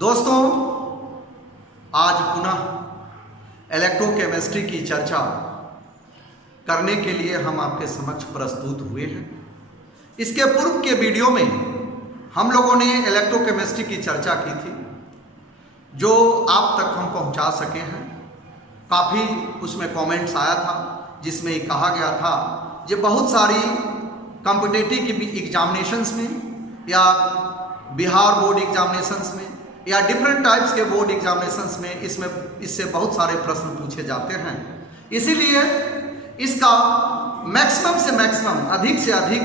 दोस्तों, आज पुनः इलेक्ट्रोकेमिस्ट्री की चर्चा करने के लिए हम आपके समक्ष प्रस्तुत हुए हैं। इसके पूर्व के वीडियो में हम लोगों ने इलेक्ट्रोकेमिस्ट्री की चर्चा की थी, जो आप तक हम पहुंचा सके हैं। काफ़ी उसमें कमेंट्स आया था, जिसमें ये कहा गया था कि बहुत सारी कॉम्पिटिटिव एग्जामिनेशंस में या बिहार बोर्ड एग्जामिनेशंस में या डिफरेंट टाइप्स के बोर्ड एग्जामिनेशंस में इससे बहुत सारे प्रश्न पूछे जाते हैं। इसीलिए इसका मैक्सिमम से मैक्सिमम, अधिक से अधिक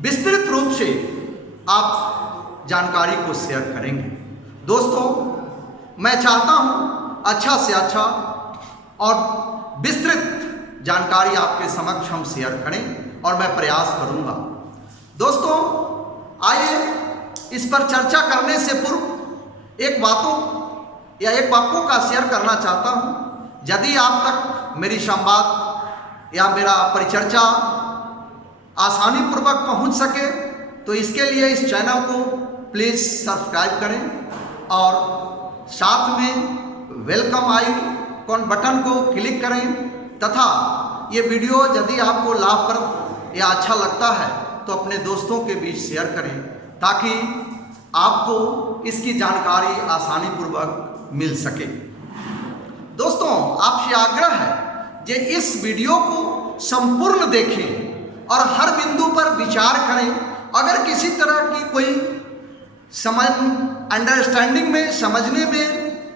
विस्तृत रूप से आप जानकारी को शेयर करेंगे। दोस्तों, मैं चाहता हूं अच्छा से अच्छा और विस्तृत जानकारी आपके समक्ष हम शेयर करें और मैं प्रयास करूंगा। दोस्तों, आइए इस पर चर्चा करने से पूर्व एक वाक्यों का शेयर करना चाहता हूं। यदि आप तक मेरी संवाद या मेरा परिचर्चा आसानी पूर्वक पहुंच सके तो इसके लिए इस चैनल को प्लीज़ सब्सक्राइब करें और साथ में वेलकम आइकॉन बटन को क्लिक करें तथा ये वीडियो यदि आपको लाभप्रद या अच्छा लगता है तो अपने दोस्तों के बीच शेयर करें, ताकि आपको इसकी जानकारी आसानी पूर्वक मिल सके। दोस्तों, आपसे आग्रह है कि इस वीडियो को संपूर्ण देखें और हर बिंदु पर विचार करें। अगर किसी तरह की कोई अंडरस्टैंडिंग में, समझने में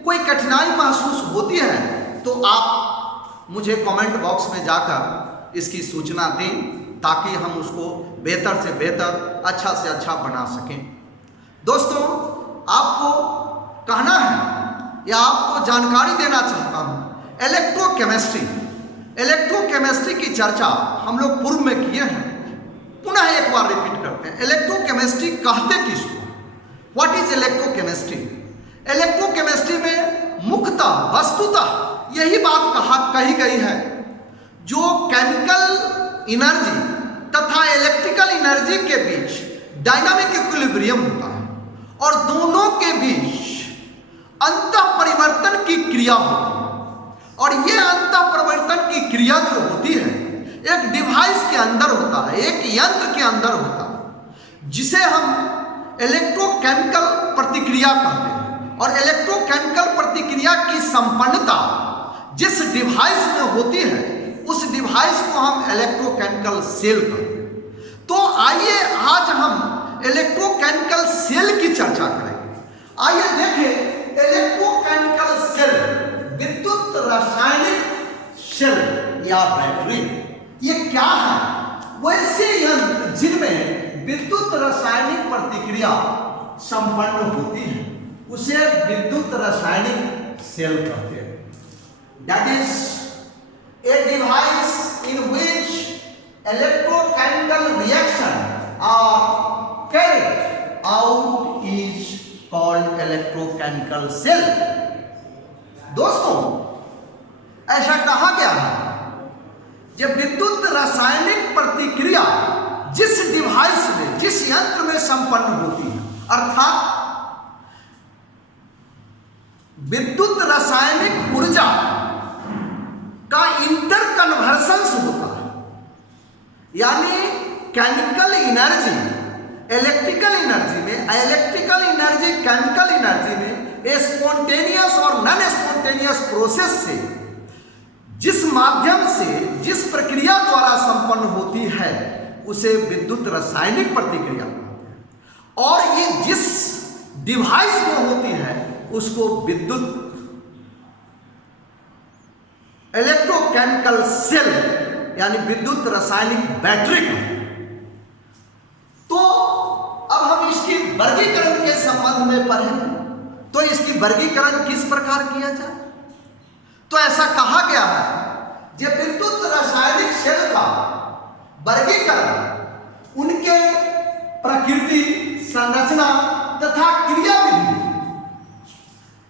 कोई कठिनाई महसूस होती है तो आप मुझे कमेंट बॉक्स में जाकर इसकी सूचना दें, ताकि हम उसको बेहतर से बेहतर, अच्छा से अच्छा बना सकें। दोस्तों, आपको कहना है या आपको जानकारी देना चाहता हूं, इलेक्ट्रोकेमिस्ट्री की चर्चा हम लोग पूर्व में किए हैं। पुनः एक बार रिपीट करते हैं, इलेक्ट्रोकेमिस्ट्री कहते किसको? What is electrochemistry? इलेक्ट्रोकेमिस्ट्री में मुख्यतः वस्तुतः यही बात कही गई है, जो केमिकल एनर्जी तथा इलेक्ट्रिकल एनर्जी के बीच डायनामिक इक्विलिब्रियम होता है और दोनों के बीच अंतः परिवर्तन की क्रिया होती है। और ये अंतः परिवर्तन की क्रिया जो होती है एक डिवाइस के अंदर होता है, एक यंत्र के अंदर होता है, जिसे हम इलेक्ट्रोकेमिकल प्रतिक्रिया कहते हैं। और इलेक्ट्रोकेमिकल प्रतिक्रिया की संपन्नता जिस डिवाइस में होती है उस डिवाइस को हम इलेक्ट्रोकेमिकल सेल कहते हैं। तो आइए आज हम इलेक्ट्रोकेमिकल सेल की चर्चा करेंगे। आइए देखें, इलेक्ट्रोकेमिकल सेल, विद्युत रासायनिक सेल या बैटरी, ये क्या है? वैसे यंत्र जिनमें विद्युत रासायनिक प्रतिक्रिया संपन्न होती है उसे विद्युत रासायनिक सेल कहते हैं। That is a device in which electrochemical reaction are carried out is called electrochemical cell। दोस्तों, ऐसा कहा गया है जब विद्युत रासायनिक प्रतिक्रिया जिस डिवाइस में, जिस यंत्र में संपन्न होती है, अर्थात विद्युत रासायनिक ऊर्जा का इंटर कन्वर्सन्स होता है, यानी केमिकल एनर्जी इलेक्ट्रिकल एनर्जी में, इलेक्ट्रिकल एनर्जी केमिकल एनर्जी में स्पॉन्टेनियस और नॉन स्पॉन्टेनियस प्रोसेस से, जिस माध्यम से, जिस प्रक्रिया द्वारा संपन्न होती है उसे विद्युत रासायनिक प्रतिक्रिया कहते हैं। और ये जिस डिवाइस में होती है उसको विद्युत इलेक्ट्रोकेमिकल सेल यानी विद्युत रासायनिक बैटरी कहते हैं। तो अब हम इसकी वर्गीकरण के संबंध में पढ़ें तो इसकी वर्गीकरण किस प्रकार किया जाए? तो ऐसा कहा गया है कि विद्युत रासायनिक सेल का वर्गीकरण उनके प्रकृति, संरचना तथा क्रियाविधि,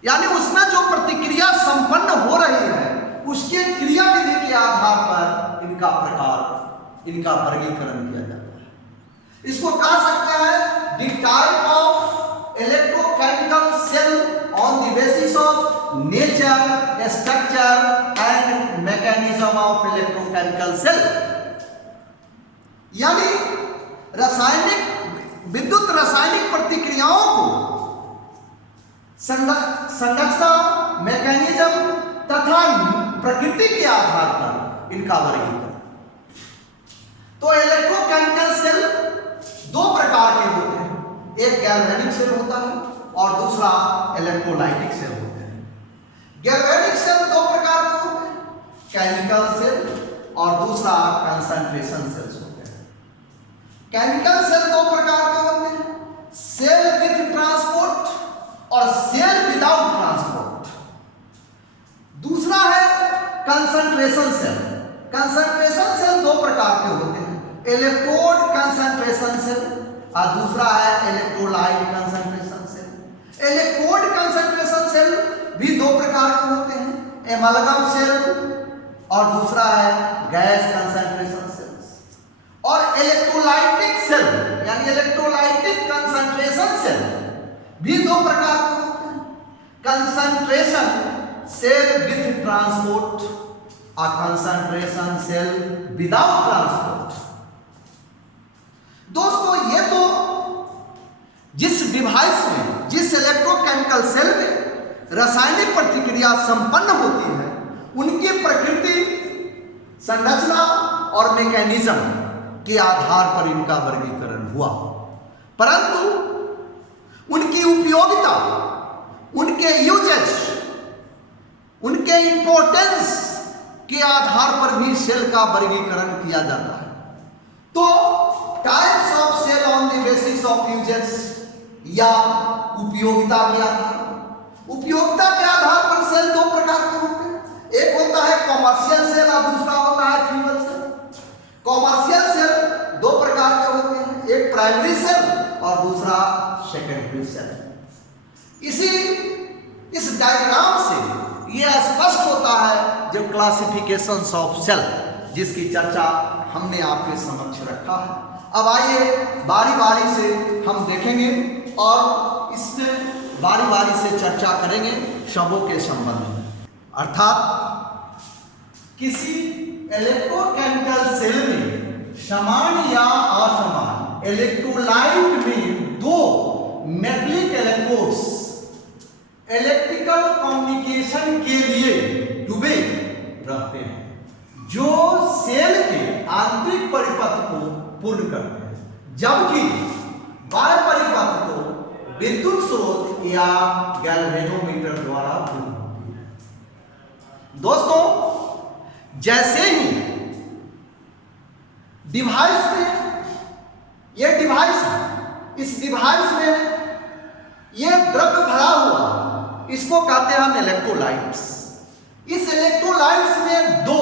यानी उसमें जो प्रतिक्रिया संपन्न हो रही है उसके क्रियाविधि के आधार पर इनका प्रकार, इनका वर्गीकरण किया जाता है। इसको कह सकते हैं the type of electrochemical cell basis of nature, structure and mechanism of electrochemical cell. यानी विद्युत रासायनिक प्रतिक्रियाओं को संरचना, मैकेनिज्म तथा प्रकृति के आधार पर इनका वर्गीकरण। तो इलेक्ट्रोकेमिकल सेल दो प्रकार के होते हैं, एक गैल्वेनिक सेल होता है और दूसरा इलेक्ट्रोलाइटिक सेल होते हैं। गैल्वेनिक सेल दो प्रकार के होते हैं, केमिकल सेल और दूसरा कंसंट्रेशन सेल्स होते हैं। केमिकल सेल दो प्रकार के होते हैं, सेल विथ ट्रांसपोर्ट और सेल विदाउट ट्रांसपोर्ट। दूसरा है कंसंट्रेशन सेल। कंसंट्रेशन सेल दो प्रकार के होते हैं, इलेक्ट्रोड कंसंट्रेशन सेल और दूसरा है electrolyte concentration cell. Electrode concentration cell भी दो प्रकार के होते हैं, एमालगम सेल और दूसरा है गैस कंसंट्रेशन सेल्स। और इलेक्ट्रोलाइटिक सेल यानी इलेक्ट्रोलाइटिक कंसंट्रेशन सेल भी दो प्रकार के होते हैं, कंसंट्रेशन सेल विथ ट्रांसपोर्ट और कंसंट्रेशन सेल विदाउट ट्रांसपोर्ट। दोस्तों, ये तो जिस डिवाइस में, जिस इलेक्ट्रोकेमिकल सेल में रासायनिक प्रतिक्रिया संपन्न होती है उनकी प्रकृति, संरचना और मैकेनिज्म के आधार पर इनका वर्गीकरण हुआ। परंतु उनकी उपयोगिता, उनके यूजेज, उनके इंपॉर्टेंस के आधार पर भी सेल का वर्गीकरण किया जाता है। तो types of cell on the basis of uses या उपयोगिता के आधार पर, उपयोगिता के आधार पर सेल दो प्रकार के होते हैं, एक होता है कॉमर्शियल सेल और दूसरा होता है फ्यूअल सेल। कॉमर्शियल सेल दो प्रकार के होते हैं, एक प्राइमरी सेल और दूसरा सेकेंडरी सेल। इस डायग्राम से यह स्पष्ट होता है जो क्लासिफिकेशंस ऑफ सेल, जिसकी चर्चा हमने आपके समक्ष रखा है। अब आइए बारी बारी से हम देखेंगे और इसमें बारी बारी से चर्चा करेंगे शब्दों के संबंध में। अर्थात किसी इलेक्ट्रोकेमिकल सेल में समान या असमान इलेक्ट्रोलाइट में दो मेटलिक इलेक्ट्रोड्स इलेक्ट्रिकल कम्युनिकेशन के लिए डूबे रहते हैं, जो सेल के आंतरिक परिपथ को पूर्ण करते हैं, जबकि बाह्य परिपथ को विद्युत स्रोत या गैल्वेनोमीटर द्वारा पूर्ण होती है। दोस्तों, जैसे ही डिवाइस में, यह डिवाइस है, इस डिवाइस में यह द्रव्य भरा हुआ, इसको कहते हैं हम इलेक्ट्रोलाइट्स। इस इलेक्ट्रोलाइट्स में दो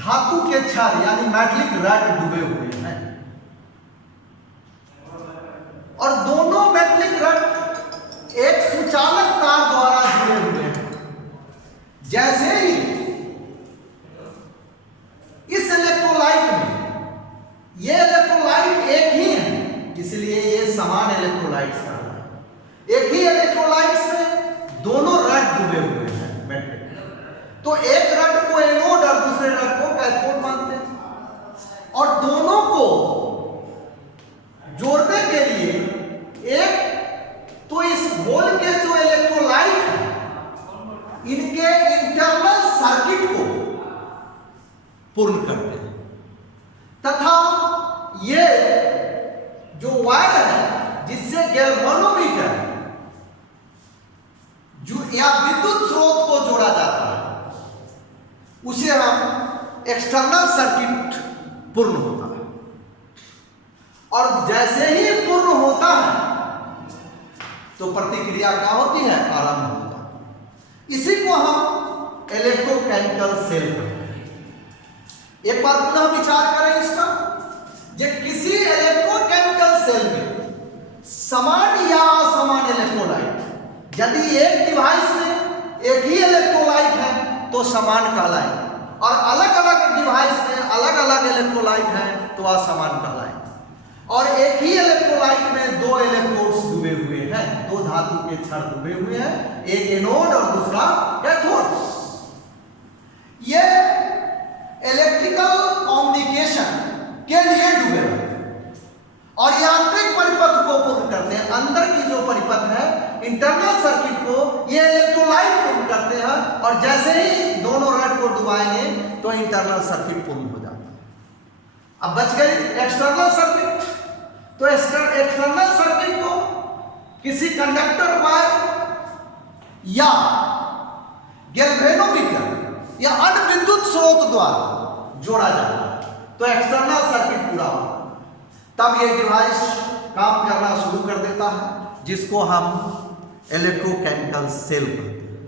धातु के क्षार यानी मेटलिक रॉड डूबे हुए हैं और दोनों मेटलिक रॉड एक सुचालक तार द्वारा जुड़े हुए हैं। जैसे ही इस इलेक्ट्रोलाइट में, ये इलेक्ट्रोलाइट एक ही है, इसलिए ये समान इलेक्ट्रोलाइट्स का है। एक ही इलेक्ट्रोलाइट्स में दोनों रॉड डूबे हुए हैं मेटलिक, तो एक रॉड को एनोड और दूसरे रॉड को कैथोड मानते हैं और दोनों को जोड़ने के लिए एक तो इस होल के जो इलेक्ट्रोलाइट है इनके इंटरनल सर्किट को पूर्ण करते हैं तथा ये जो वायर है जिससे गैल्वेनोमीटर जो या विद्युत स्रोत को जोड़ा जाता है उसे हम एक्सटर्नल सर्किट पूर्ण होता है और जैसे ही पूर्ण होता है तो प्रतिक्रिया क्या होती है, आरंभ हो जाती है। इसी को हम इलेक्ट्रोकेमिकल सेल कहते हैं। एक बार पुनः विचार करें इसका, कि किसी इलेक्ट्रोकेमिकल सेल में समान या असमान इलेक्ट्रोलाइट, यदि एक डिवाइस में एक ही इलेक्ट्रोलाइट है तो समान कहलाए और अलग अलग डिवाइस में अलग अलग इलेक्ट्रोलाइट है तो असमान कहलाए, और एक ही इलेक्ट्रोलाइट में दो इलेक्ट्रोड्स डूबे हुए हैं, दो धातु के क्षण डूबे हुए हैं, एक एनोड और दूसरा कैथोड। ये इलेक्ट्रिकल कम्युनिकेशन के लिए डूबे हुए हैं और यांत्रिक परिपथ को पूर्ण करते हैं। अंदर की जो परिपथ है इंटरनल सर्किट को ये इलेक्ट्रोलाइट पूर्ण करते हैं और जैसे ही दोनों रड को डुबाएंगे तो इंटरनल सर्किट पूर्ण हो जाता है। अब बच गई एक्सटर्नल सर्किट। तो एक्सटर्नल सर्किट को किसी कंडक्टर वायर या गैल्वेनोमीटर या अन्य विद्युत स्रोत द्वारा जोड़ा जाता है तो एक्सटर्नल सर्किट पूरा होगा। तब ये डिवाइस काम करना शुरू कर देता है जिसको हम इलेक्ट्रोकेमिकल सेल कहते हैं।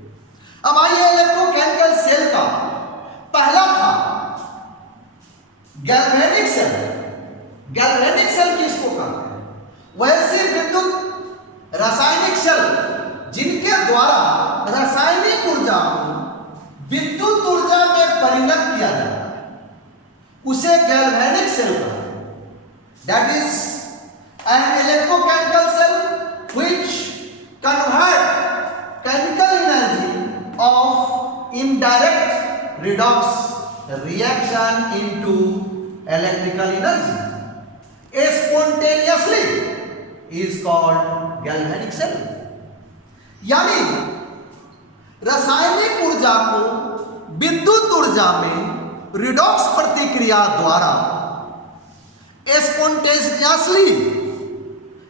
अब आइए इलेक्ट्रोकेमिकल सेल का पहला था गैल्वेनिक सेल। गैल्वेनिक सेल किसको कहते हैं? वैसे विद्युत रासायनिक सेल जिनके द्वारा रासायनिक ऊर्जा को विद्युत ऊर्जा में परिणत किया जाता है उसे गैल्वेनिक सेल कहते हैं। That is an electrochemical cell which convert chemical energy of indirect redox reaction into electrical energy spontaneously is called galvanic cell। यानी रासायनिक ऊर्जा को विद्युत ऊर्जा में रिडॉक्स प्रतिक्रिया द्वारा स्पॉन्टेनियसली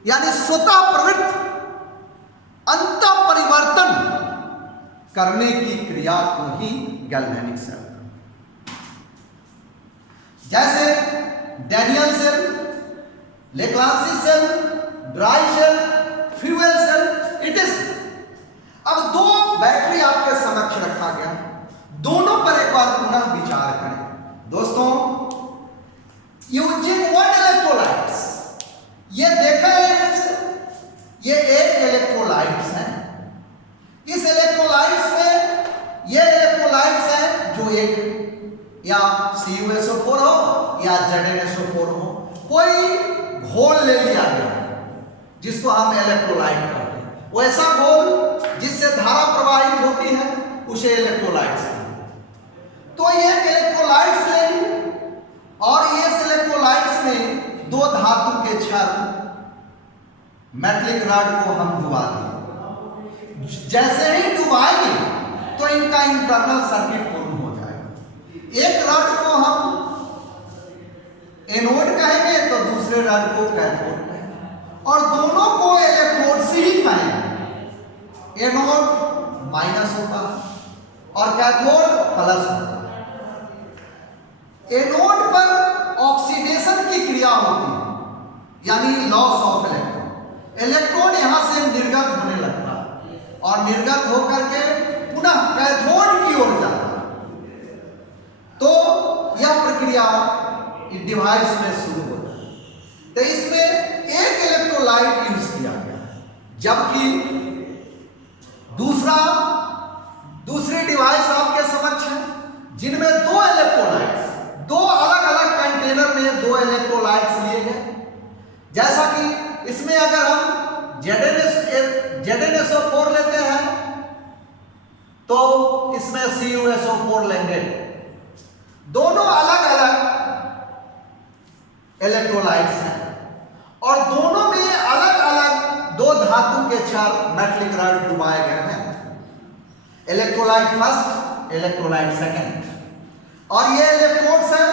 यानी स्वतः प्रवृत्त अंत परिवर्तन करने की क्रिया को ही गैल्वेनिक सेल। जैसे Daniel cell, Leclanche cell, dry cell, fuel cell, it is. अब दो बैटरी आपके समक्ष रखा गया, दोनों पर एक बार पुनः विचार करें दोस्तों। यूजिंग व्हाट इलेक्ट्रोलाइट्स, ये देखा है ये एक इलेक्ट्रोलाइट्स है। इस इलेक्ट्रोलाइट्स में ये इलेक्ट्रोलाइट्स है जो एक या CuSO4 हो या ZnSO4 हो, कोई घोल ले लिया गया जिसको हम इलेक्ट्रोलाइट कहते हैं। वैसा घोल जिससे धारा प्रवाहित होती है उसे इलेक्ट्रोलाइट्स कहते हैं। तो ये इलेक्ट्रोलाइट्स ले ली और ये इलेक्ट्रोलाइट्स में दो धातु के क्षण मेटलिक रॉड को हम डुबा दिए। जैसे ही डुबाएंगे तो इनका इंटरनल सर्किट पूर्ण हो जाएगा। एक रॉड को हम एनोड कहेंगे तो दूसरे रॉड को कैथोड कहेंगे और दोनों को इलेक्ट्रोड से ही कहेंगे। एनोड माइनस होता है और कैथोड प्लस होता है। एनोड पर ऑक्सीडेशन की क्रिया होती है यानी लॉस ऑफ इलेक्ट्रॉन। इलेक्ट्रॉन यहां से निर्गत होने लगता है और निर्गत होकर के पुनः कैथोड की ओर जाता है। तो यह प्रक्रिया इस डिवाइस में शुरू होता है। तो इसमें एक इलेक्ट्रोलाइट यूज किया गया जबकि दूसरी डिवाइस आपके समक्ष है जिनमें दो इलेक्ट्रोलाइट्स, दो अलग अलग कंटेनर में दो इलेक्ट्रोलाइट्स लिए गए। जैसा कि इसमें अगर हम ZnSO4 लेते हैं तो इसमें CuSO4 लेंगे। दोनों अलग अलग इलेक्ट्रोलाइट्स हैं और दोनों में अलग अलग दो धातु के क्षार मेटलिक रॉड डुबाए गए हैं। Electrolyte first, electrolyte second. और ये इलेक्ट्रोड्स हैं,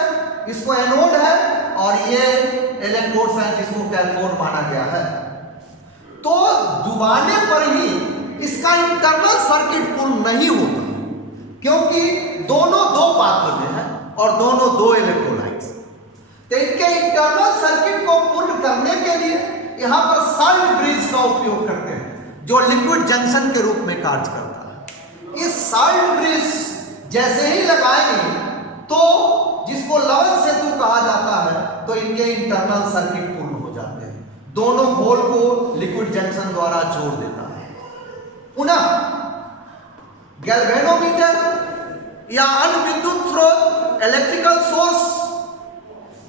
इसको एनोड है और ये इलेक्ट्रोड्स हैं जिसको कैथोड माना गया है। तो डुबाने पर ही इसका इंटरनल सर्किट पूर्ण नहीं होता क्योंकि दोनों दो पात्र में हैं और दोनों दो इलेक्ट्रोलाइट्स। तो इनके इंटरनल सर्किट को पूर्ण करने के लिए यहां पर साल्ट ब्रिज का उपयोग करते हैं जो लिक्विड जंक्शन के रूप में कार्य करता है। इस साल्ट ब्रिज जैसे ही लगाएंगे तो जिसको लवण सेतु कहा जाता है तो इनके इंटरनल सर्किट पूर्ण हो जाते हैं। दोनों घोल को लिक्विड जंक्शन द्वारा जोड़ देता है। पुनः गैल्वेनोमीटर या अन्य विद्युत स्रोत, इलेक्ट्रिकल सोर्स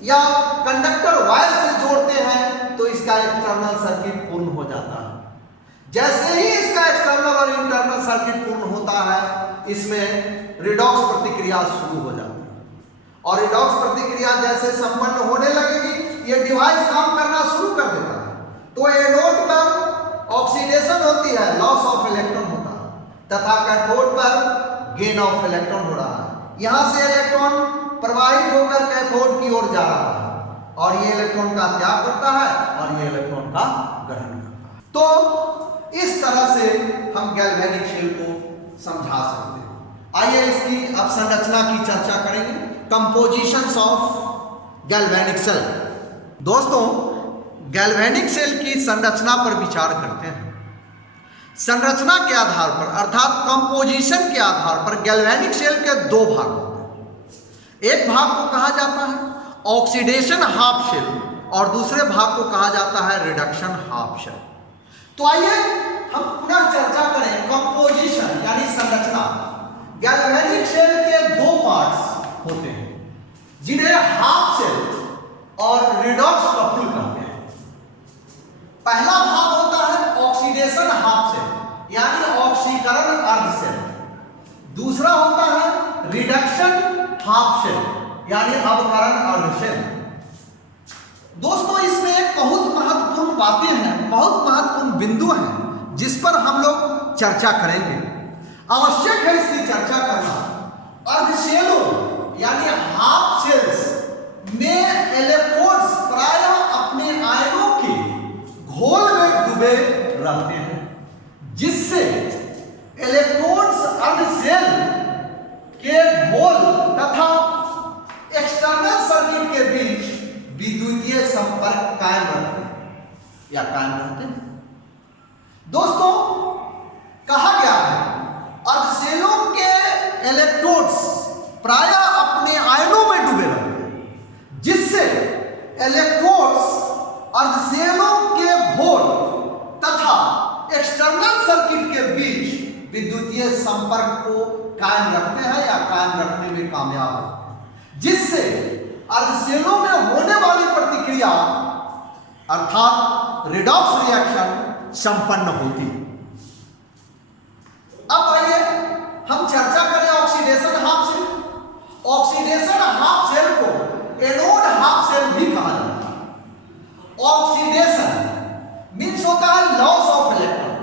या कंडक्टर वायर से जोड़ते हैं तो इसका इंटरनल सर्किट पूर्ण हो जाता है। जैसे ही इसका एक्सटर्नल और इंटरनल सर्किट पूर्ण होता है, इसमें रिडॉक्स प्रतिक्रिया शुरू हो जाती है और रिडॉक्स प्रतिक्रिया जैसे संपन्न होने लगेगी, ये डिवाइस काम करना शुरू कर देता है। तो एनोड पर ऑक्सीडेशन होती है, लॉस ऑफ इलेक्ट्रॉन होता है, तथा कैथोड पर गेन ऑफ इलेक्ट्रॉन हो रहा है। यहां से इलेक्ट्रॉन प्रवाहित होकर कैथोड की ओर जा रहा है और ये इलेक्ट्रॉन का त्याग करता है और ये इलेक्ट्रॉन का ग्रहण करता है। तो इस तरह से हम गैल्वेनिक शेल को समझा सकते हैं। आइए इसकी अब संरचना की चर्चा करेंगे, कंपोजिशंस ऑफ गैल्वेनिक सेल। दोस्तों, गैल्वेनिक सेल की संरचना पर विचार करते हैं। संरचना के आधार पर अर्थात कंपोजिशन के आधार पर गैल्वेनिक सेल के दो भाग होते हैं। एक भाग को कहा जाता है ऑक्सीडेशन हाफ शेल और दूसरे भाग को कहा जाता है रिडक्शन हाफ शेल। तो आइए हम पुनः चर्चा करें कंपोजिशन यानी संरचना। गैल्वेनिक सेल के दो पार्ट्स होते हैं जिन्हें हाफ शेल और रिडॉक्स कप्ल कहते हैं। पहला भाग होता है ऑक्सीडेशन हाफ शेल यानी ऑक्सीकरण अर्ध शेल। दूसरा होता है रिडक्शन हाफ शेल यानी अवकरण अर्ध शेल। दोस्तों, इसमें एक बहुत महत्वपूर्ण बातें हैं, बहुत महत्वपूर्ण बिंदु हैं जिस पर हम लोग चर्चा करेंगे। आवश्यक है इसकी चर्चा करना। अर्ध शेलों यानी हाफ शेल्स में इलेक्ट्रॉन्स प्रायः अपने आयनों के घोल में डूबे रहते हैं, जिससे इलेक्ट्रॉन्स अर्ध शेल के घोल तथा एक्सटर्नल सर्किट के बीच विद्युतीय संपर्क कायम रखते हैं या कायम रहते हैं। दोस्तों, कहा गया है अर्धशेलों के इलेक्ट्रोड्स प्रायः अपने आयनों में डूबे रहते हैं, जिससे इलेक्ट्रोड्स अर्धशेलों के घोल तथा एक्सटर्नल सर्किट के बीच विद्युतीय संपर्क को कायम रखते हैं या कायम रखने में कामयाब है, जिससे अर्धशेलों में होने वाली प्रतिक्रिया अर्थात रिडॉक्स रिएक्शन संपन्न होती है। अब आइए हम चर्चा करें oxidation half cell. Oxidation half cell को एनोड हाफ शेल भी कहा जाता है। ऑक्सीडेशन मीन्स होता है लॉस ऑफ इलेक्ट्रॉन।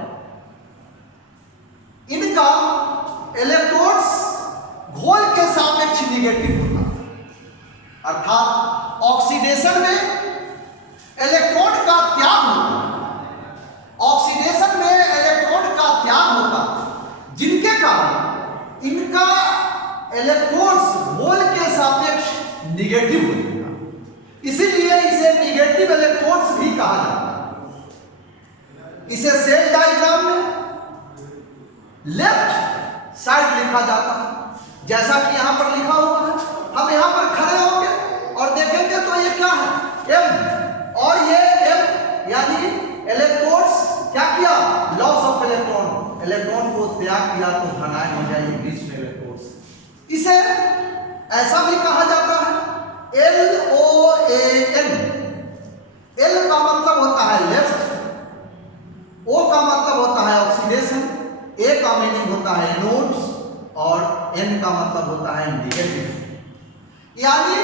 इनका इलेक्ट्रॉन्स घोल के सापेक्ष निगेटिव होता है, अर्थात ऑक्सीडेशन में इलेक्ट्रॉन का त्याग होता है। ऑक्सीडेशन में इलेक्ट्रॉन का त्याग होता है, जिनके कारण इनका इलेक्ट्रॉन्स घोल के सापेक्ष निगेटिव हो जाएगा। इसीलिए इसे निगेटिव इलेक्ट्रॉन्स भी कहा जाता है। इसे सेल डायग्राम में लेफ्ट साइड लिखा जाता है, जैसा कि यहां पर लिखा हुआ है। हम यहां पर खड़े होंगे और देखेंगे तो ये क्या है, M, और ये M यानी इलेक्ट्रॉन्स क्या किया, लॉस ऑफ इलेक्ट्रॉन, इलेक्ट्रॉन को त्याग किया तो धनायन हो जाएगी बीच में इलेक्ट्रॉन्स। इसे ऐसा भी कहा जाता है LOAN। L का मतलब होता है लेफ्ट, O का मतलब होता है ऑक्सीडेशन, A का मीनिंग होता है एनोड्स और N का मतलब होता है निगेटिव। यानी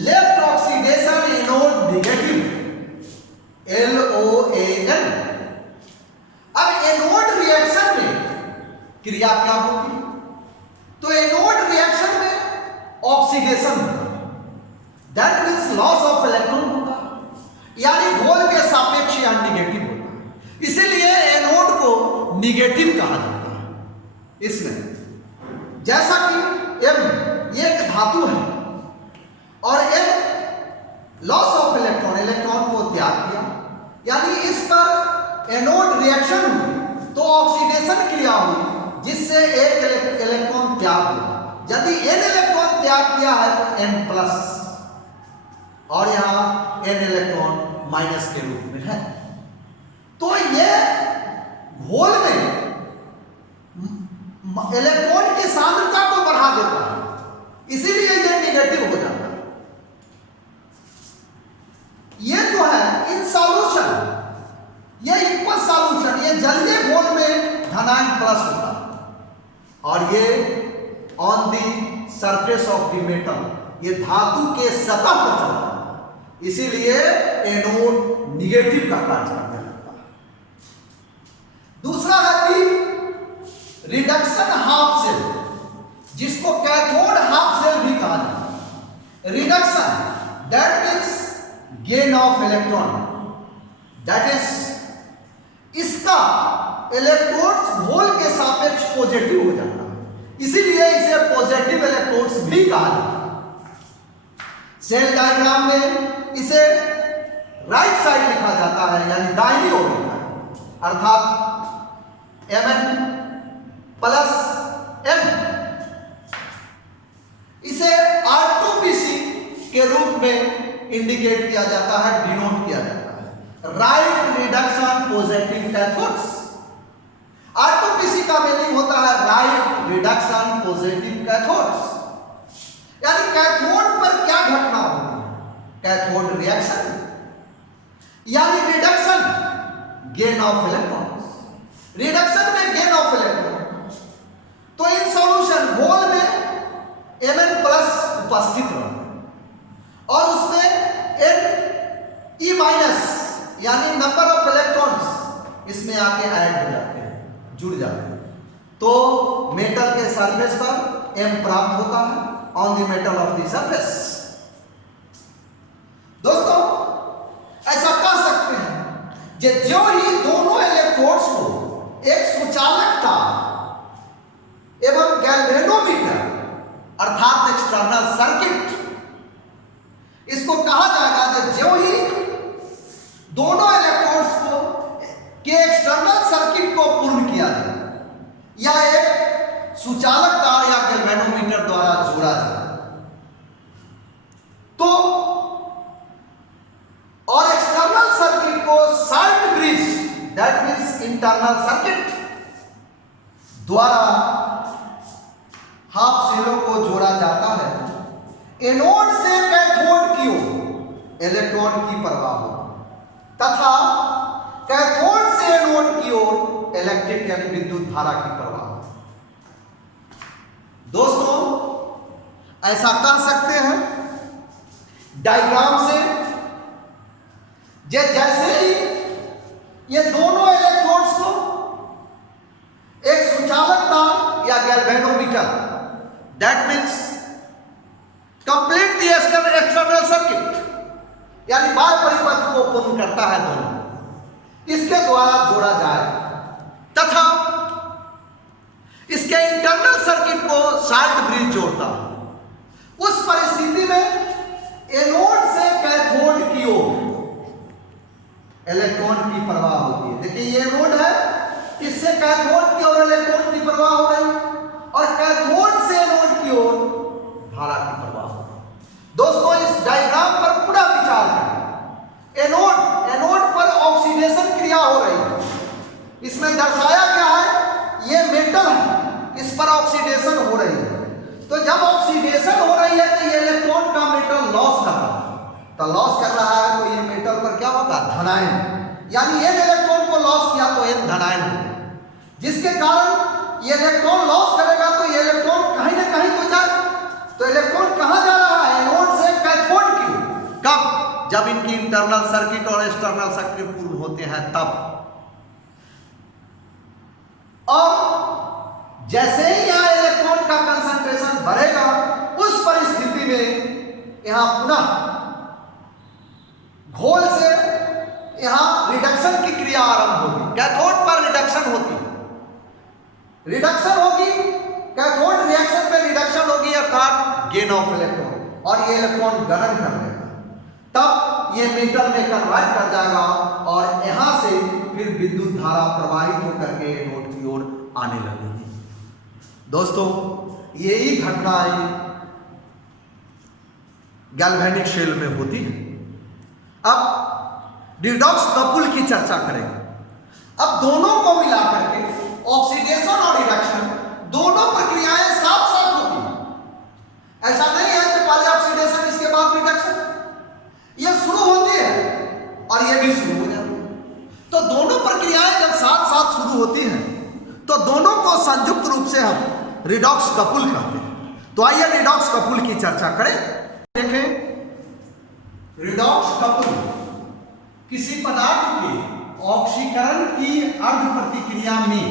left oxidation anode negative, LOAN। अब एनोड रिएक्शन में क्रिया क्या होती है, तो एनोड रिएक्शन में ऑक्सीडेशन होता है, that means loss of electron होता है, यानी घोल के सापेक्ष या निगेटिव होता है। इसीलिए एनोड को निगेटिव कहा जाता है। इसमें जैसा कि M ये एक धातु है और N loss of electron, electron को त्याग किया, यानी इस पर एनोड रिएक्शन हुई तो ऑक्सीडेशन क्रिया हुई, जिससे एक इलेक्ट्रॉन त्याग हुआ। यदि N इलेक्ट्रॉन त्याग किया है तो N प्लस, और यहां N इलेक्ट्रॉन माइनस के रूप में है। तो ये घोल में इलेक्ट्रॉन की सांद्रता को बढ़ा देता है, इसीलिए ये निगेटिव हो जाता है। ये जो है इन सॉल्यूशन, ये इक्वल सॉल्यूशन, ये जल प्लस होता है और ये on the surface of the metal, ये धातु के सतह पर चलता है, इसीलिए एनोड निगेटिव का कार्य करने लगता है। दूसरा है कि रिडक्शन हाफ सेल, जिसको कैथोड हाफ सेल भी कहा जाता है। Reduction that means gain of electron, that is इसका इलेक्ट्रॉन्स घोल के सापेक्ष पॉजिटिव हो जाता है, इसीलिए इसे पॉजिटिव इलेक्ट्रॉन्स भी कहा जाता है। सेल डायग्राम में इसे राइट साइड लिखा जाता है, यानी दाहिनी ओर लिखा है, अर्थात Mn प्लस M, इसे R2Pc के रूप में इंडिकेट किया जाता है, डिनोट किया जाता है, right reduction positive cathodes. R2Pc का मीनिंग होता है राइट रिडक्शन पॉजिटिव कैथोड्स, यानी कैथोड पर क्या घटना होती है, कैथोड रिएक्शन यानी reduction, gain of electrons, reduction में गेन ऑफ इलेक्ट्रॉन। तो इन सॉल्यूशन घोल में Mn प्लस उपस्थित रहा और उसमें Ne माइनस यानी नंबर ऑफ इलेक्ट्रॉन्स इसमें आके ऐड हो जाते हैं, जुड़ जाते हैं, तो मेटल के सरफेस पर M प्राप्त होता है on the metal of the surface. दोस्तों ऐसा कह सकते हैं कि जो ही दोनों इलेक्ट्रोड्स को एक सुचालक तार एवं गैल्वेनोमीटर अर्थात एक्सटर्नल सर्किट, इसको कहा जाएगा कि जो ही दोनों इलेक्ट्रोड्स को के एक्सटर्नल सर्किट को पूर्ण किया जाए या एक सुचालक तार या गैल्वेनोमीटर द्वारा जोड़ा जाए, तो और एक्सटर्नल सर्किट को salt bridge that means internal circuit द्वारा हाफ सेलों को जोड़ा जाता है। एनोड से कैथोड की ओर इलेक्ट्रॉन की प्रवाह हो तथा कैथोड से एनोड की ओर इलेक्ट्रिक यानी विद्युत धारा की प्रवाह हो। दोस्तों ऐसा कर सकते हैं डायग्राम से, जैसे ही ये दोनों इलेक्ट्रोड्स को एक सुचालक तार या galvanometer that means complete the external circuit यानी बाह्य परिपथ को पूर्ण करता है दोनों, इसके द्वारा जोड़ा जाए तथा इसके इंटरनल सर्किट को साल्ट ब्रिज जोड़ता है। उस परिस्थिति में एनोड से कैथोड की ओर इलेक्ट्रॉन की प्रवाह होती है। देखिए ये एनोड है, इससे कैथोड की ओर इलेक्ट्रॉन की प्रवाह हो रही और कैथोड से एनोड की ओर धारा की प्रवाह हो रही। दोस्तों इस डायग्राम पर पूरा विचार करें। एनोड पर ऑक्सीडेशन क्रिया हो रही है, इसमें दर्शाया क्या है, ये मेटल है, इस पर ऑक्सीडेशन हो रही है। तो जब ऑक्सीडेशन हो रही है तो ये इलेक्ट्रॉन का मेटल लॉस कर रहा है, तो लॉस कर रहा है तो ये मेटल पर क्या होगा, धनायन, यानी n इलेक्ट्रॉन को लॉस किया तो n धनायन होगा, जिसके कारण ये इलेक्ट्रॉन लॉस करेगा तो ये इलेक्ट्रॉन कहीं ना कहीं तो जाए। तो इलेक्ट्रॉन कहां जा रहा है, एनोड से कैथोड की ओर। कब, जब इनकी इंटरनल सर्किट और एक्सटर्नल सर्किट पूर्ण होते हैं तब। और जैसे ही यहां इलेक्ट्रॉन का कंसंट्रेशन बढ़ेगा उस परिस्थिति में यहां पुनः घोल से यहां रिडक्शन की क्रिया आरंभ होगी। कैथोड पर रिडक्शन होती है, रिडक्शन होगी, कैथोड रिएक्शन में रिडक्शन होगी अर्थात गेन ऑफ इलेक्ट्रॉन, और ये इलेक्ट्रॉन गठन कर लेगा, तब ये मेटल में कन्वर्ट कर जाएगा और यहां से फिर विद्युत धारा प्रवाहित होकर के एनोड की ओर आने लगेगी। दोस्तों यही घटनाएं गैल्वेनिक शेल में होती है। अब रिडॉक्स कपल की चर्चा करेंगे। अब दोनों को मिलाकर के ऑक्सीडेशन और रिडक्शन दोनों प्रक्रियाएं साथ साथ होती हैं। ऐसा नहीं है कि पहले ऑक्सीडेशन इसके बाद रिडक्शन, ये शुरू होती है और ये भी शुरू हो जाती है। तो दोनों प्रक्रियाएं जब साथ साथ शुरू होती हैं तो दोनों को संयुक्त रूप से हम रिडॉक्स कपुल कहते हैं। तो आइए रिडॉक्स कपुल की चर्चा करें। देखें, रिडॉक्स कपुल किसी पदार्थ के ऑक्सीकरण की अर्ध प्रतिक्रिया में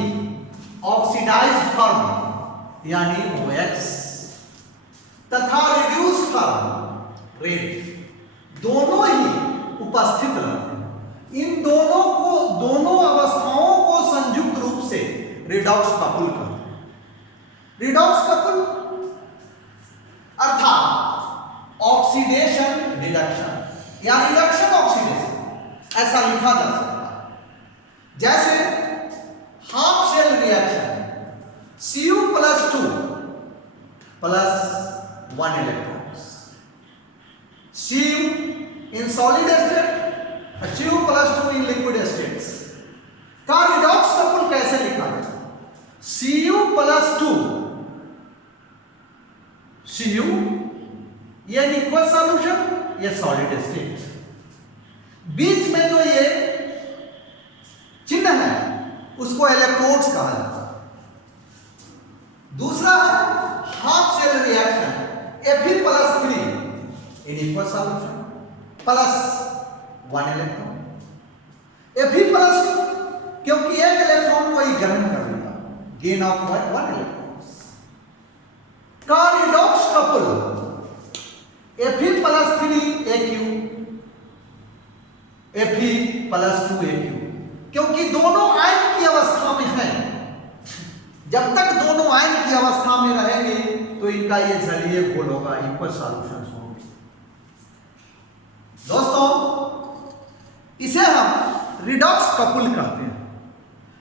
ऑक्सीडाइज्ड फॉर्म यानी OX तथा रिड्यूस फॉर्म रेट दोनों ही उपस्थित रहते हैं। इन दोनों अवस्थाओं को संयुक्त रूप से रिडॉक्स कपुल कहते हैं। रिडॉक्स कपुल अर्थात ऑक्सीडेशन रिडक्शन या रिडक्शन ऑक्सीडेशन ऐसा लिखा जा सकता है। जैसे half cell reaction Cu+2 + 1 electrons, Cu in solid state, Cu+2 in liquid states का रिडॉक्स कपुल कैसे लिखा जाए? Cu+2, Cu ये लिक्विड सॉल्यूशन, ये सॉलिड स्टेट, बीच में जो ये चिन्ह है उसको इलेक्ट्रोड्स कहा जाता है। दूसरा है half cell reaction Fe+3 in equal solution +1 electron. Fe+2 क्योंकि एक इलेक्ट्रॉन को ही ग्रहण कर लिया, गेन ऑफ 1 इलेक्ट्रॉन का रिडॉक्स कपुल Fe+3Aq Fe+2Aq, क्योंकि दोनों आयन की अवस्था में हैं। जब तक दोनों आयन की अवस्था में रहेंगे तो इनका ये जलीय घोल होगा, इक्वल सॉल्यूशंस होंगे। दोस्तों, इसे हम रिडॉक्स कपुल कहते हैं।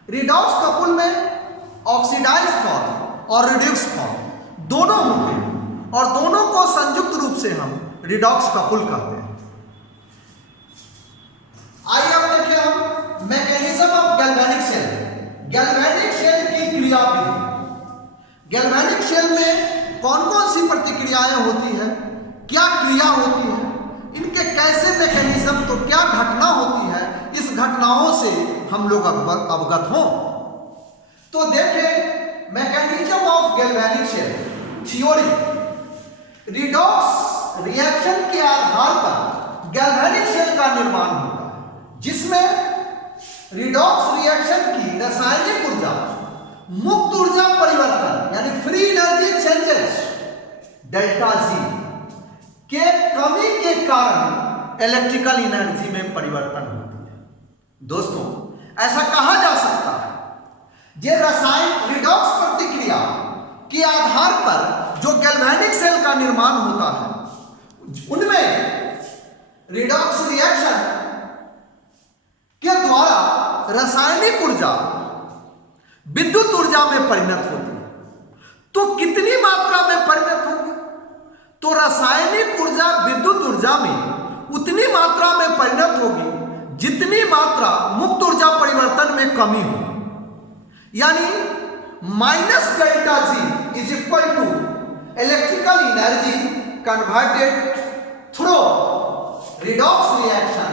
रिडॉक्स कपुल में ऑक्सीडाइज्ड फॉर्म और रिड्यूस फॉर्म दोनों होते हैं और दोनों को संयुक्त रूप से हम रिडॉक्स कपुल कहते हैं। आइए अब देखिए हम mechanism of galvanic cell. Galvanic cell की क्रिया विधि। गैल्वेनिक सेल में कौन कौन सी प्रतिक्रियाएं होती है, क्या क्रिया होती है, इनके कैसे मैकेनिज्म, तो क्या घटना होती है, इस घटनाओं से हम लोग अवगत हों। तो देखें mechanism of galvanic cell theory. Redox reaction के आधार पर गैल्वेनिक सेल का निर्माण होता है, जिसमें रिडॉक्स रिएक्शन की रासायनिक ऊर्जा मुक्त ऊर्जा परिवर्तन यानी free energy changes delta G के कमी के कारण इलेक्ट्रिकल एनर्जी में परिवर्तन होती है। दोस्तों, ऐसा कहा जा सकता है ये रासायनिक रिडॉक्स प्रतिक्रिया के आधार पर जो गैल्वेनिक सेल का निर्माण होता है उनमें रिडॉक्स रिएक्शन के द्वारा रासायनिक ऊर्जा विद्युत ऊर्जा में परिणत होती है। तो कितनी मात्रा में परिणत होगी? तो रासायनिक ऊर्जा विद्युत ऊर्जा में उतनी मात्रा में परिणत होगी जितनी मात्रा मुक्त ऊर्जा परिवर्तन में कमी हो, यानी -ΔG is equal to electrical energy converted through redox reaction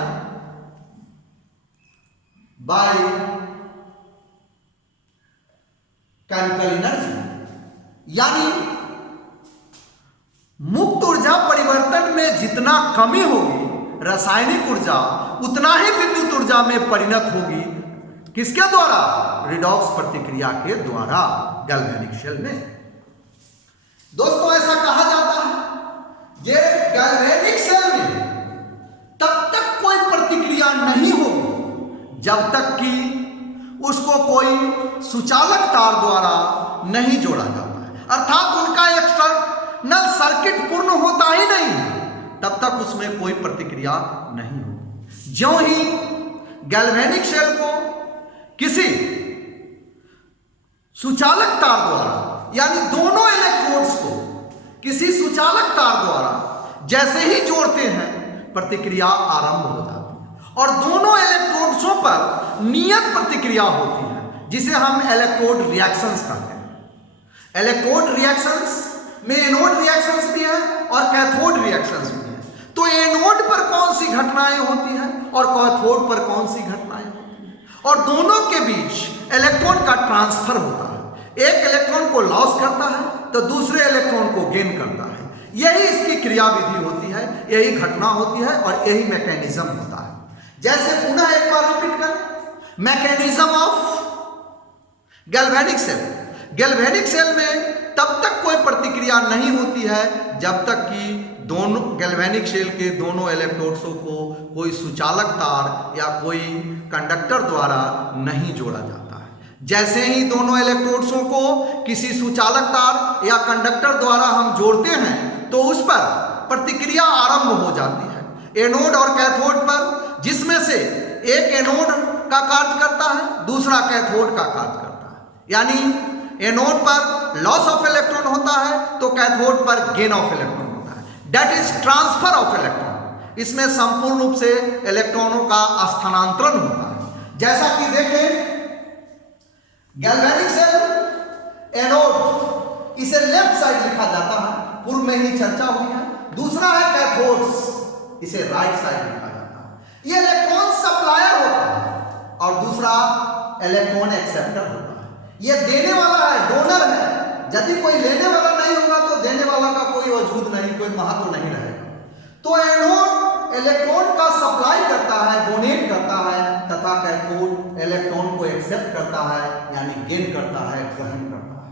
by chemical energy. यानी मुक्त ऊर्जा परिवर्तन में जितना कमी होगी रासायनिक ऊर्जा उतना ही विद्युत ऊर्जा में परिणत होगी। किसके द्वारा? रिडॉक्स प्रतिक्रिया के द्वारा गैल्वेनिक सेल में। दोस्तों, ऐसा कहा जाता है ये गैल्वेनिक सेल में तब तक कोई प्रतिक्रिया नहीं होगी जब तक कि उसको कोई सुचालक तार द्वारा नहीं जोड़ा जाता है, अर्थात उनका एक्सटर्नल सर्किट पूर्ण होता ही नहीं, तब तक उसमें कोई प्रतिक्रिया नहीं होगी। ज्यों ही गैल्वेनिक सेल को किसी सुचालक तार द्वारा यानी दोनों इलेक्ट्रोड्स को किसी सुचालक तार द्वारा जैसे ही जोड़ते हैं प्रतिक्रिया आरंभ हो जाती है और दोनों इलेक्ट्रोड्सों पर नियत प्रतिक्रिया होती है, जिसे हम इलेक्ट्रोड रिएक्शंस कहते हैं। इलेक्ट्रोड रिएक्शंस में एनोड रिएक्शंस भी है और कैथोड रिएक्शंस भी है। तो एनोड पर कौन सी घटनाएं होती हैं और कैथोड पर कौन सी घटनाएं होती हैं, और दोनों के बीच इलेक्ट्रॉन का ट्रांसफर होता है। एक इलेक्ट्रॉन को लॉस करता है तो दूसरे इलेक्ट्रॉन को गेन करता है। यही इसकी क्रियाविधि होती है, यही घटना होती है और यही मैकेनिज्म होता है। जैसे पुनः एक बार रिपीट करें, mechanism of galvanic cell. Galvanic cell में तब तक कोई प्रतिक्रिया नहीं होती है जब तक कि दोनों गैल्वेनिक सेल के दोनों इलेक्ट्रोड्सों को कोई सुचालक तार या कोई कंडक्टर द्वारा नहीं जोड़ा जाता है। जैसे ही दोनों इलेक्ट्रोड्सों को किसी सुचालक तार या कंडक्टर द्वारा हम जोड़ते हैं तो उस पर प्रतिक्रिया आरंभ हो जाती है एनोड और कैथोड पर, जिसमें से एक एनोड का कार्य करता है, दूसरा कैथोड का कार्य करता है। यानी एनोड पर लॉस ऑफ इलेक्ट्रॉन होता है तो कैथोड पर गेन ऑफ इलेक्ट्रॉन होता है, that is transfer of electron. इसमें संपूर्ण रूप से इलेक्ट्रॉनों का स्थानांतरण होता है। जैसा कि देखें, गैल्वेनिक सेल एनोड, इसे लेफ्ट साइड लिखा जाता है, पूर्व में ही चर्चा हुई है। दूसरा है कैथोड्स, इसे राइट साइड लिखा जाता है। ये इलेक्ट्रॉन सप्लायर होता है और दूसरा इलेक्ट्रॉन एक्सेप्टर होता है। ये देने वाला है, डोनर है। यदि कोई लेने वाला नहीं होगा तो देने वाला का कोई वजूद नहीं, कोई महत्व नहीं रहेगा। तो एनोड इलेक्ट्रॉन का सप्लाई करता है, डोनेट करता है, तथा कैथोड इलेक्ट्रॉन को एक्सेप्ट करता है, यानी गेन करता है, ग्रहण करता है।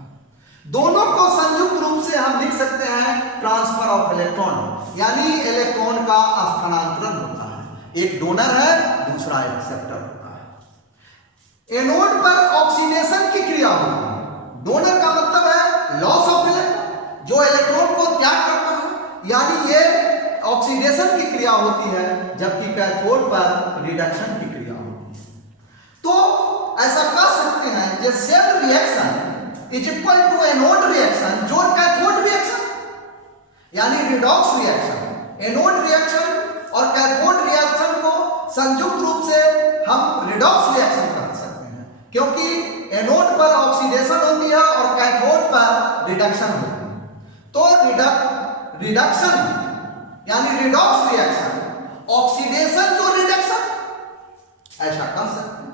दोनों को संयुक्त रूप से हम लिख सकते हैं ट्रांसफर ऑफ इलेक्ट्रॉन, यानी इलेक्ट्रॉन का स्थानांतरण होता है। एक डोनर है, दूसरा एक्सेप्टर होता है। एनोड पर ऑक्सीडेशन की क्रिया होती है। डोनर का मतलब है लॉस ऑफ इलेक्ट्रॉन, जो इलेक्ट्रॉन को त्याग करता है, यानी ये ऑक्सीडेशन की क्रिया होती है, जबकि कैथोड पर रिडक्शन की क्रिया होती है। तो ऐसा कह सकते हैं कि cell reaction is equal to anode reaction जो कैथोड रिएक्शन, यानी रिडॉक्स रिएक्शन। एनोड रिएक्शन और कैथोड रिएक्शन को संयुक्त रूप से हम रिडॉक्स रिएक्शन कहते हैं, क्योंकि एनोड पर ऑक्सीडेशन होती है और कैथोड पर रिडक्शन होती है। तो रिडक्शन यानी रिडॉक्स रिएक्शन, ऑक्सीडेशन जो रिडक्शन, ऐसा कह सकते हैं।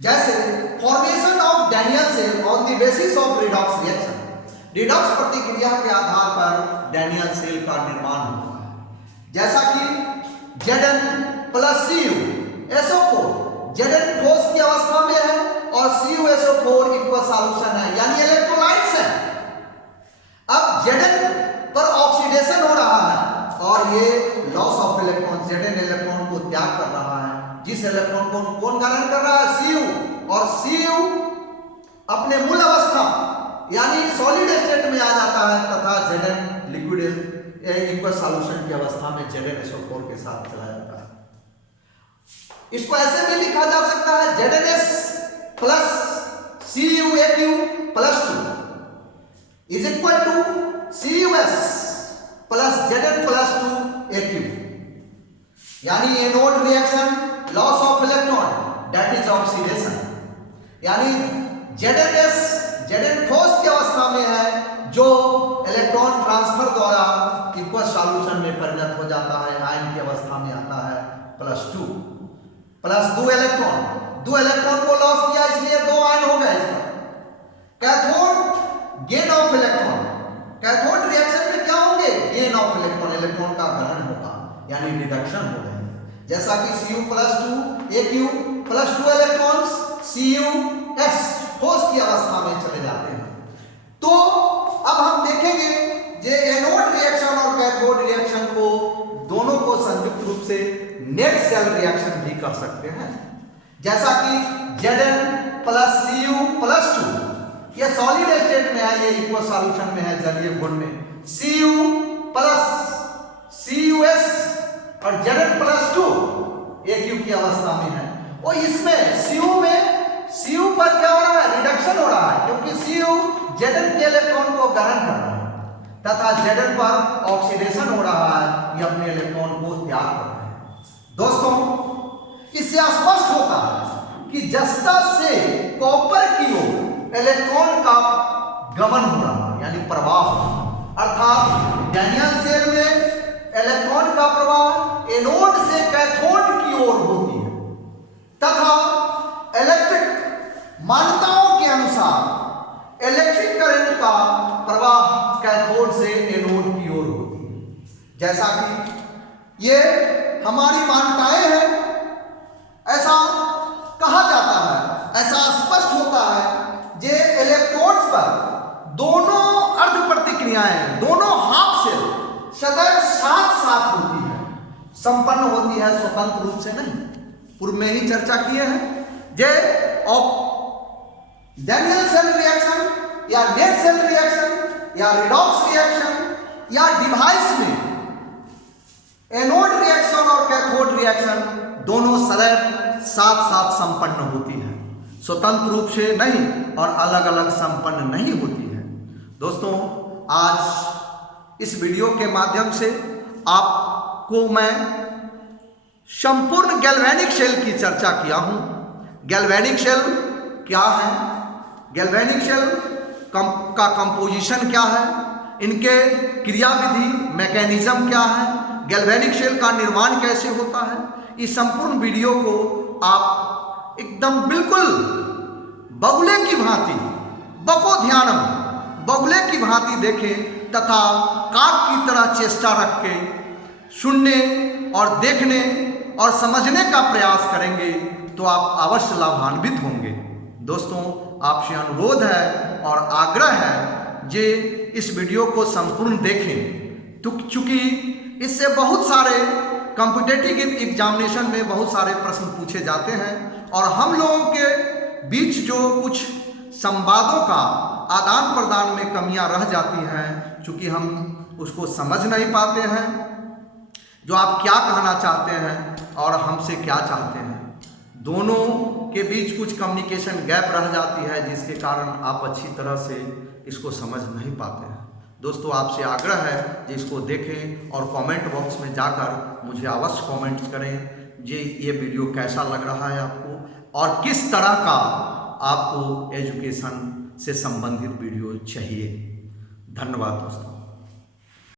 जैसे formation of Daniell cell on the basis of redox reaction. Redox प्रतिक्रिया के आधार पर डैनियल सेल का निर्माण होता है। जैसा कि Zn प्लस CuSO4, Zn ठोस की अवस्था में है और CuSO4 इक्वल सॉल्यूशन है, यानी इलेक्ट्रोलाइट्स है। अब Zn पर ऑक्सीडेशन हो रहा है और ये loss of electron, Zn electron को त्याग कर रहा है। जिस इलेक्ट्रॉन को कौन ग्रहण कर रहा है? Cu, और Cu अपने मूल अवस्था यानी सॉलिड स्टेट में आ जाता है तथा Zn लिक्विड इक्वल सॉल्यूशन की अवस्था में ZnSO4 के साथ चला जाता है। इसको ऐसे भी लिखा जा सकता है ZnS plus CuAq plus 2 is equal to CuS plus Zn plus 2Aq, यानी anode reaction loss of electron that is oxidation, यानी ZnS Zn ठोस की अवस्था में है जो इलेक्ट्रॉन ट्रांसफर द्वारा इक्वल सॉल्यूशन में परिणत हो जाता है, आयन की अवस्था में आता है प्लस 2 प्लस 2 इलेक्ट्रॉन, 2 इलेक्ट्रॉन को लॉस किया इसलिए 2 आयन हो गए इसका। Cathode gain of electron, cathode reaction में क्या होंगे? गेन ऑफ इलेक्ट्रॉन, इलेक्ट्रॉन का ग्रहण होगा, यानी रिडक्शन हो रहे हैं। जैसा कि Cu plus 2Aq plus 2 electrons CuS ठोस की अवस्था में चले जाते हैं। तो अब हम देखेंगे जे एनोड रिएक्शन और कैथोड रिएक्शन को दोनों को संयुक्त रूप से नेट सेल रिएक्शन भी कर सकते हैं। जैसा कि Zn प्लस Cu प्लस 2 ये सॉलिड स्टेट में है, ये इक्वल सॉल्यूशन में है जलीय गुण में। Cu प्लस CuS और Zn प्लस 2 Aq की अवस्था में है। और इसमें Cu पर क्या हो रहा है? रिडक्शन हो रहा है, क्योंकि Cu Zn के इलेक्ट्रॉन को ग्रहण कर रहा है तथा Zn पर ऑक्सीडेशन हो रहा है, ये अपने इलेक्ट्रॉन को त्याग कर रहा है। दोस्तों, इससे स्पष्ट होता है कि जस्ता से कॉपर की ओर इलेक्ट्रॉन का गमन हो रहा है, यानी प्रवाह, अर्थात डैनियल सेल में इलेक्ट्रॉन का प्रवाह एनोड से कैथोड की ओर होती है तथा इलेक्ट्रिक मान्यताओं के अनुसार जैसा कि ये हमारी मान्यताएं हैं, ऐसा कहा जाता है, ऐसा स्पष्ट होता है जे इलेक्ट्रोड्स पर दोनों अर्ध प्रतिक्रियाएं, दोनों हाफ सेल सदैव साथ साथ होती है, संपन्न होती है, स्वतंत्र रूप से नहीं। पूर्व में ही चर्चा किए हैं जे डैनियल सेल रिएक्शन या नेट सेल रिएक्शन या रिडॉक्स रिएक्शन या डिवाइस में एनोड रिएक्शन और कैथोड रिएक्शन दोनों सदैव साथ साथ संपन्न होती है, स्वतंत्र रूप से नहीं और अलग अलग संपन्न नहीं होती है। दोस्तों, आज इस वीडियो के माध्यम से आपको मैं संपूर्ण गैल्वेनिक सेल की चर्चा किया हूं। गैल्वेनिक सेल क्या है, गैल्वेनिक सेल का कंपोजिशन क्या है, इनके क्रियाविधि मैकेनिज्म क्या है, गैल्वेनिक सेल का निर्माण कैसे होता है, इस संपूर्ण वीडियो को आप एकदम बिल्कुल बगुले की भांति, बको ध्यानम, बगुले की भांति देखें तथा काक की तरह चेष्टा रख के सुनने और देखने और समझने का प्रयास करेंगे तो आप अवश्य लाभान्वित होंगे। दोस्तों, आपसे अनुरोध है और आग्रह है जे इस वीडियो को संपूर्ण देखें, तो चूंकि इससे बहुत सारे कॉम्पिटिटिव एग्जामिनेशन में बहुत सारे प्रश्न पूछे जाते हैं और हम लोगों के बीच जो कुछ संवादों का आदान प्रदान में कमियां रह जाती हैं, चूंकि हम उसको समझ नहीं पाते हैं, जो आप क्या कहना चाहते हैं और हमसे क्या चाहते हैं, दोनों के बीच कुछ कम्युनिकेशन गैप रह जाती है, जिसके कारण आप अच्छी तरह से इसको समझ नहीं पाते हैं। दोस्तों, आपसे आग्रह है कि इसको देखें और कमेंट बॉक्स में जाकर मुझे अवश्य कमेंट करें जी ये वीडियो कैसा लग रहा है आपको और किस तरह का आपको एजुकेशन से संबंधित वीडियो चाहिए। धन्यवाद दोस्तों।